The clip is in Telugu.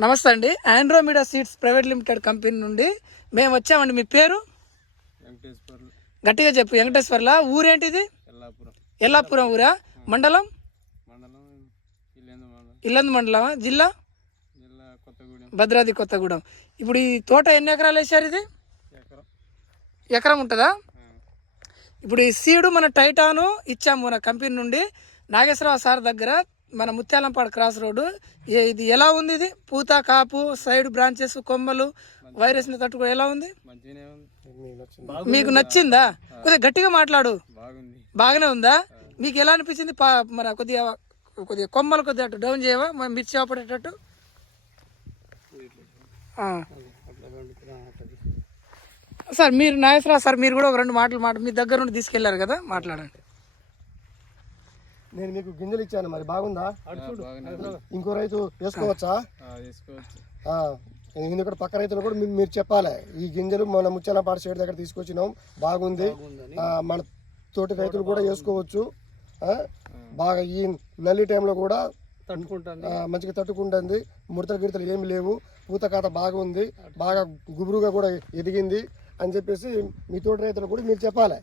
నమస్తే అండి. ఆండ్రోమీడా సీడ్స్ ప్రైవేట్ లిమిటెడ్ కంపెనీ నుండి మేము వచ్చామండి. మీ పేరు గట్టిగా చెప్పు. వెంకటేశ్వర్ల. ఊరేంటిది? ఎల్లాపురం ఊరా? మండలం? ఇల్లందు మండలమా? జిల్లా? భద్రాద్రి కొత్తగూడెం. ఇప్పుడు ఈ తోట ఎన్ని ఎకరాలు వేసారు? ఇది ఎకరం ఉంటుందా? ఇప్పుడు ఈ సీడు మన టైటాను ఇచ్చాము మన కంపెనీ నుండి, నాగేశ్వరరావు సార్ దగ్గర, మన ముత్యాలంపాడు క్రాస్ రోడ్డు. ఇది ఎలా ఉంది? ఇది పూత, కాపు, సైడ్ బ్రాంచెస్, కొమ్మలు, వైరస్ని తట్టుకో ఎలా ఉంది? మీకు నచ్చిందా? కొద్దిగా గట్టిగా మాట్లాడు. బాగానే ఉందా? మీకు ఎలా అనిపించింది? మన కొద్దిగా కొమ్మలు కొద్దిగా అటు డౌన్ చేయవా, మిర్చి ఆపడేటట్టు. సార్ మీరు నాగేశ్వరరావు సార్, మీరు కూడా ఒక రెండు మాటలు మీ దగ్గర నుండి తీసుకెళ్లారు కదా, మాట్లాడండి. నేను మీకు గింజలు ఇచ్చాను, మరి బాగుందా? ఇంకో రైతు వేసుకోవచ్చా? ఇక్కడ పక్క రైతులు కూడా మీరు చెప్పాలి. ఈ గింజలు మన ముత్యాలపాడు సైడ్ దగ్గర తీసుకొచ్చినాం, బాగుంది, మన తోటి రైతులు కూడా వేసుకోవచ్చు. బాగా ఈ నల్లి టైంలో కూడా మంచిగా తట్టుకుంటుంది. ముడతలు గిడతలు ఏమి లేవు, పూత కాత బాగుంది, బాగా గుబురుగా కూడా ఎదిగింది అని చెప్పేసి మీ తోటి రైతులు కూడా మీరు చెప్పాలి.